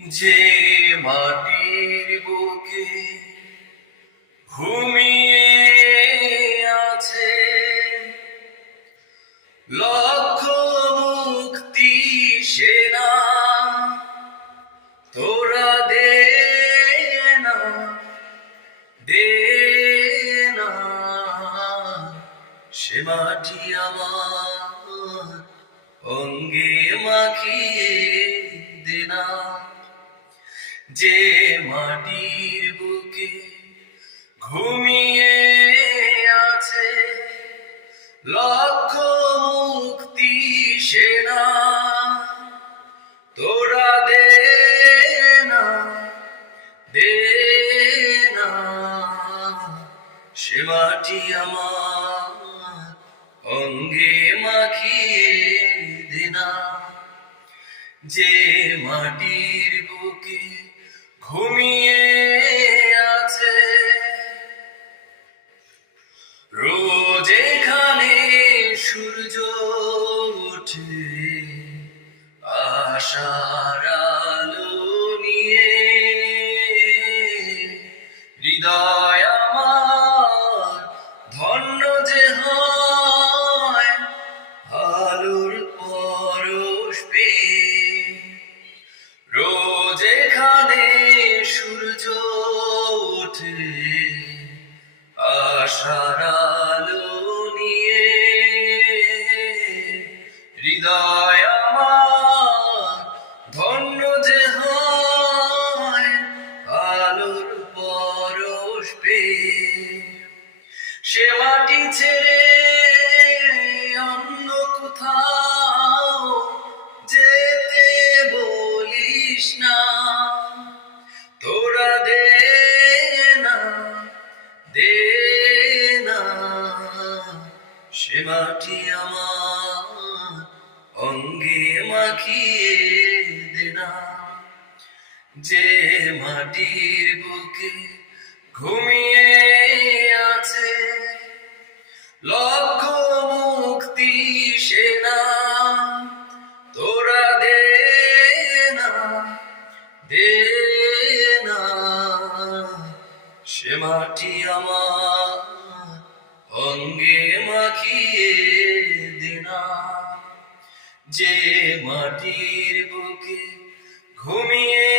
যে মাটির বুকে ঘুমিয়ে আছে লক্ষ মুক্তি সেনা, তোরা দে না, দে না সে মাটি আমার অঙ্গে মাখিয়ে দে না। যে মাটির বুকে ঘুমিয়ে আছে লক্ষ মুক্তি সেনা, তোরা দে না, দে না সে মাটি আমার অঙ্গে মাখিয়ে দে না। যে মাটির বুকে ঘুমিয়ে আছে রোজ এখানে সূর্য ওঠে আশার আলো নিয়ে, হৃদয় আমার ধন্য যে হয় আলোর পরশ পেয়ে। রোজ এখানে সূর্য ওঠে আশার আলো নিয়ে, হৃদয় আমার ধন্য যে হয় আলোর পরশ পেয়ে। সে মাটি ছেড়ে অন্য কোথাও যেতে বলিস না, তোরা দে না, দে না সে মাটি আমার অঙ্গে মাখিয়ে দে না। যে মাটির বুকে ঘুমিয়ে আছে লক্ষ মুক্তি সেনা, তোরা দে না, দে না সে মাটি আমার অঙ্গে মাখিয়ে দে না। যে মাটির বুকে ঘুমিয়ে